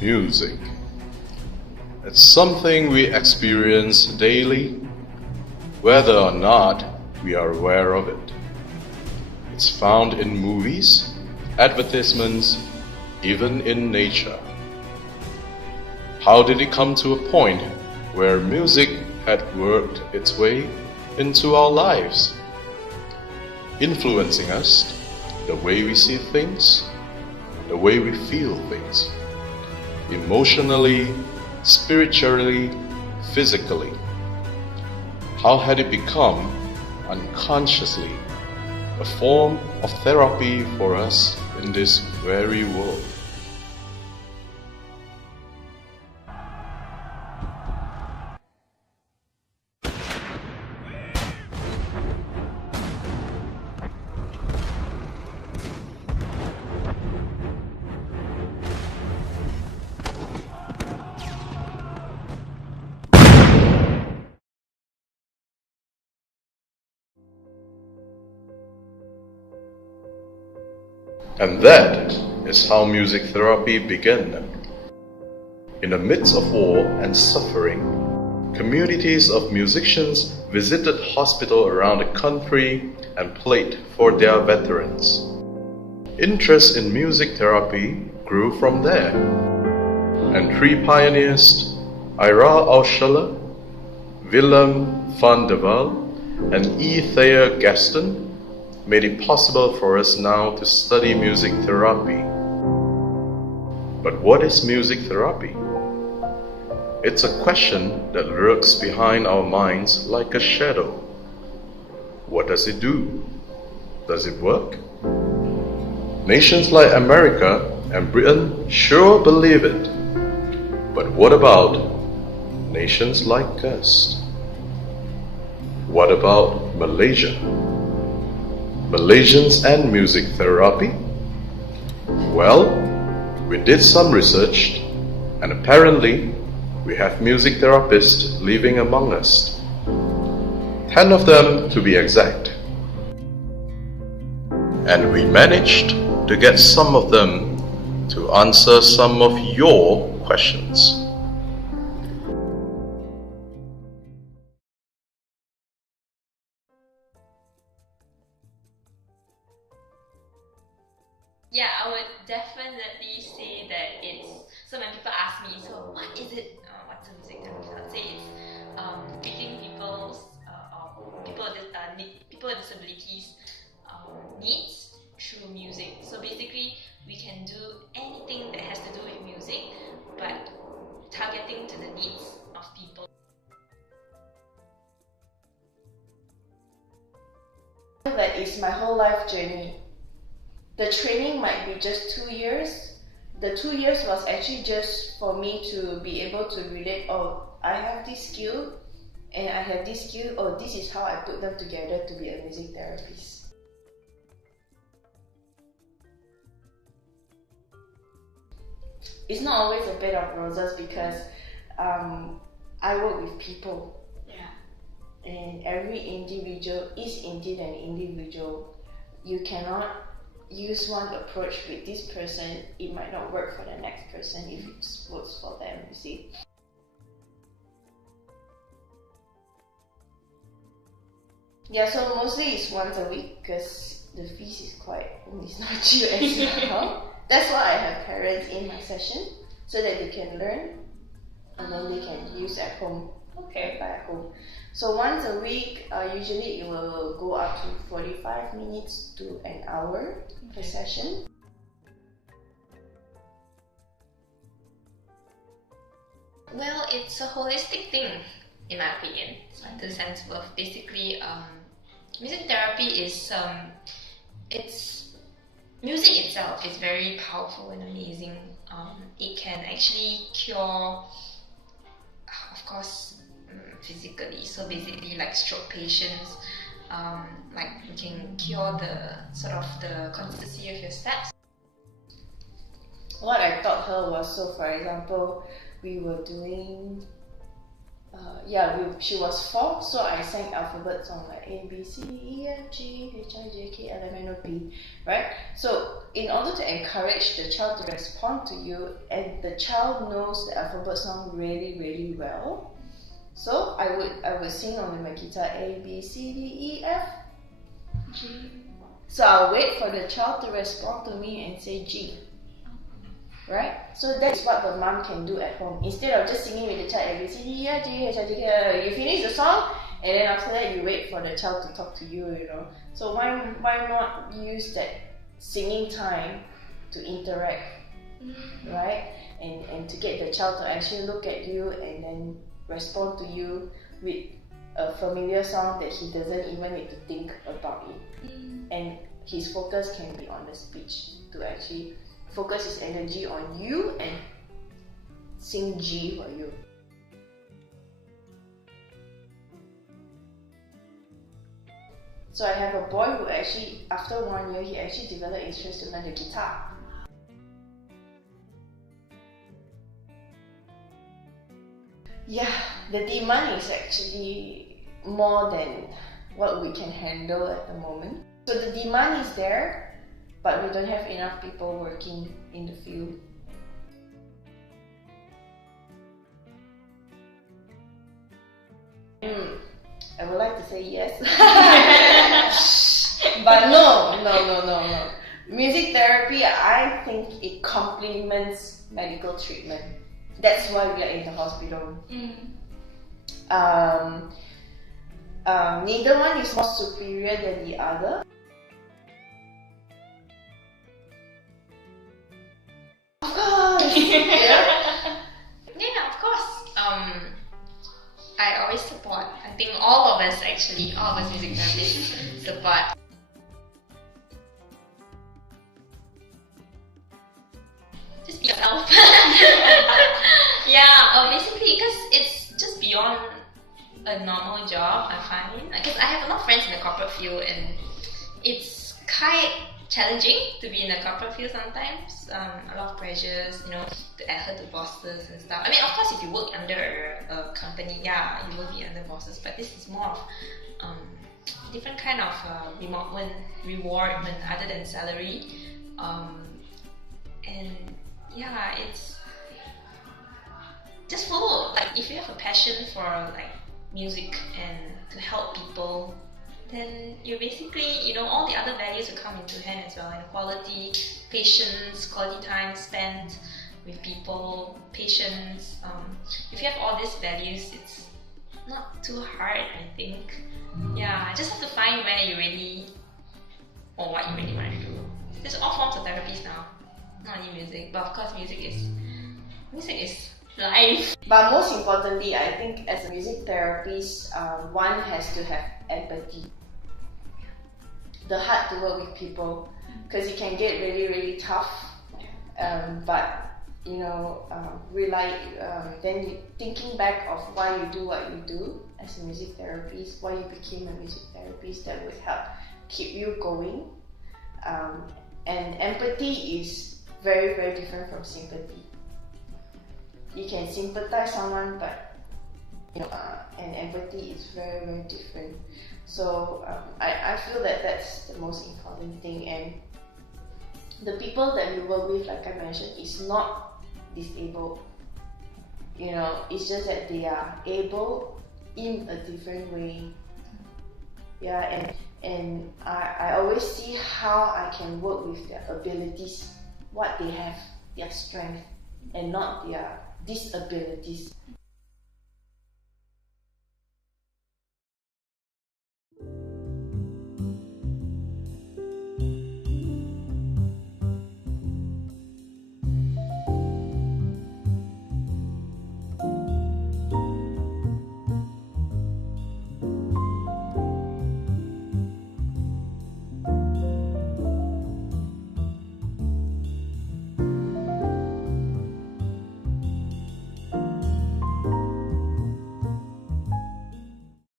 Music. It's something we experience daily, whether or not we are aware of it. It's found in movies, advertisements, even in nature. How did it come to a point where music had worked its way into our lives, influencing us, the way we see things, the way we feel things, emotionally, spiritually, physically? How had it become, unconsciously, a form of therapy for us in this very world? And that is how music therapy began. In the midst of war and suffering, communities of musicians visited hospitals around the country and played for their veterans. Interest in music therapy grew from there, and three pioneers, Ira Alschuler, Willem van der Waal, and E. Thayer Gaston, made it possible for us now to study music therapy. But what is music therapy? It's a question that lurks behind our minds like a shadow. What does it do? Does it work? Nations like America and Britain sure believe it. But what about nations like us? What about Malaysia? Malaysians and music therapy? Well, we did some research, and apparently we have music therapists living among us. 10 of them to be exact. And we managed to get some of them to answer some of your questions. Yeah, I would definitely say that it's, so when people ask me, so what is it, what's a music therapy? I'd say it's treating people's, people with disabilities needs through music. So basically, we can do anything that has to do with music, but targeting to the needs of people. That is my whole life journey. The training might be just 2 years. The 2 years was actually just for me to be able to relate, oh, I have this skill and I have this skill, oh, this is how I put them together to be a music therapist. It's not always a bed of roses because I work with people. Yeah. And every individual is indeed an individual. You cannot use one approach with this person, it might not work for the next person if it works for them, you see. Yeah, so mostly it's once a week because the fees is it's not cheap as well. That's why I have parents in my session so that they can learn and then they can use at home. Okay. Back home. So once a week, usually it will go up to 45 minutes to an hour per session. Well, it's a holistic thing, in my opinion. It's like the sense of basically, music therapy is music itself is very powerful and amazing. It can actually cure, of course, physically. So basically, like stroke patients, like you can cure the sort of the consistency of your steps. What I taught her was, so for example, we were doing she was 4, so I sang alphabet song like A, B, C, D, E, F, G, H, I, J, K, L, M, N, O, P, right? So in order to encourage the child to respond to you, and the child knows the alphabet song really, really well, so I would sing on my guitar A, B, C, D, E, F, G. So I'll wait for the child to respond to me and say G. Right? So that's what the mom can do at home. Instead of just singing with the child A, B, C, D, E, F, G, H, I, J, K, you finish the song, and then after that you wait for the child to talk to you, you know. So why not use that singing time to interact, right? And to get the child to actually look at you and then respond to you with a familiar song that he doesn't even need to think about it. And his focus can be on the speech to actually focus his energy on you and sing G for you. So I have a boy who actually, after 1 year, he actually developed interest to learn the guitar. Yeah, the demand is actually more than what we can handle at the moment. So the demand is there, but we don't have enough people working in the field. I would like to say yes. But no. Music therapy, I think it complements medical treatment. That's why we are in the hospital. Neither one is more superior than the other. Of course! Yeah, of course. I always support. I think all of us music therapists support. Just be yourself. Yeah, basically because it's just beyond a normal job, I find. Because I have a lot of friends in the corporate field and it's quite challenging to be in the corporate field sometimes. A lot of pressures, you know, to adhere to bosses and stuff. I mean, of course, if you work under a company, yeah, you will be under bosses, but this is more of different kind of rewardment other than salary. And yeah, it's just follow. Like, if you have a passion for like music and to help people, then you basically, you know, all the other values will come into hand as well. And quality, patience, quality time spent with people, patience. If you have all these values, it's not too hard, I think. Yeah, just have to find where you really, or what you really want to do. There's all forms of therapies now, not only music, but of course music is life. But most importantly, I think as a music therapist, one has to have empathy. The heart to work with people, because it can get really, really tough. But you know, then thinking back of why you do what you do as a music therapist, why you became a music therapist, that would help keep you going. And empathy is very, very different from sympathy. You can sympathize someone, but you know, and empathy is very, very different. So I feel that that's the most important thing. And the people that we work with, like I mentioned, is not disabled. You know, it's just that they are able in a different way. Yeah, and I always see how I can work with their abilities, what they have, their strength, and not their disabilities.